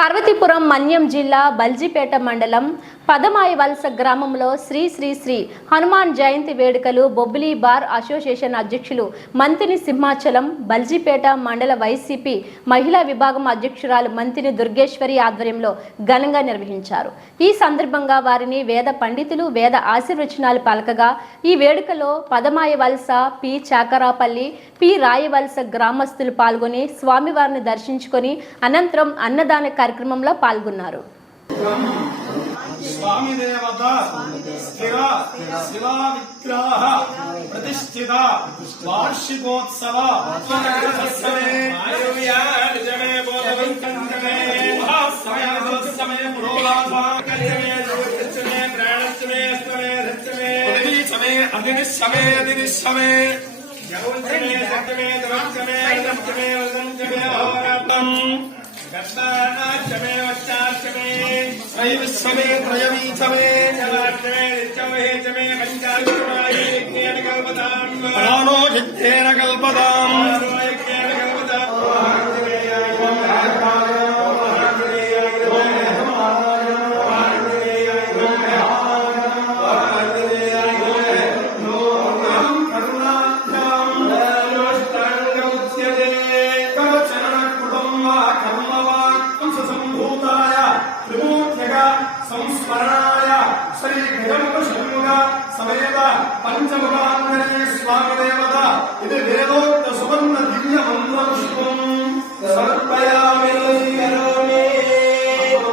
పార్వతీపురం మన్యం జిల్లా బల్జిపేట మండలం పదమాయివలస గ్రామంలో శ్రీ శ్రీ శ్రీ హనుమాన్ జయంతి వేడుకలు బొబ్బిలి బార్ అసోసియేషన్ అధ్యక్షులు మంతిని సింహాచలం బల్జిపేట మండల వైసీపీ మహిళా విభాగం అధ్యక్షురాలు మంతిని దుర్గేశ్వరి ఆధ్వర్యంలో ఘనంగా నిర్వహించారు. ఈ సందర్భంగా వారిని వేద పండితులు వేద ఆశీర్వచనాలు పలకగా ఈ వేడుకలో పదమాయివలస పి చాకరాపల్లి పి రాయవలస గ్రామస్తులు పాల్గొని స్వామివారిని దర్శించుకొని అనంతరం అన్నదాన కార్యక్రమంలో పాల్గొన్నారు. स्वामी देवता स्थिर शिला विग्रह प्रतिष्ठित वार्षिकोत्सव त्रयविश्वमे त्रयवीचमे जलाक्षमे नित्यमे चमे पंचाक्षमे यज्ञेन कल्पताम् प्राणो यज्ञेन कल्पताम् संस्मरणाय श्री भिरमुख षण्मुख समेत पंचमुखांजनेय स्वामी देवता इति वेदोक्त सुवर्ण दिव्य मंत्र पुष्पं समर्पयामि करोमि ओम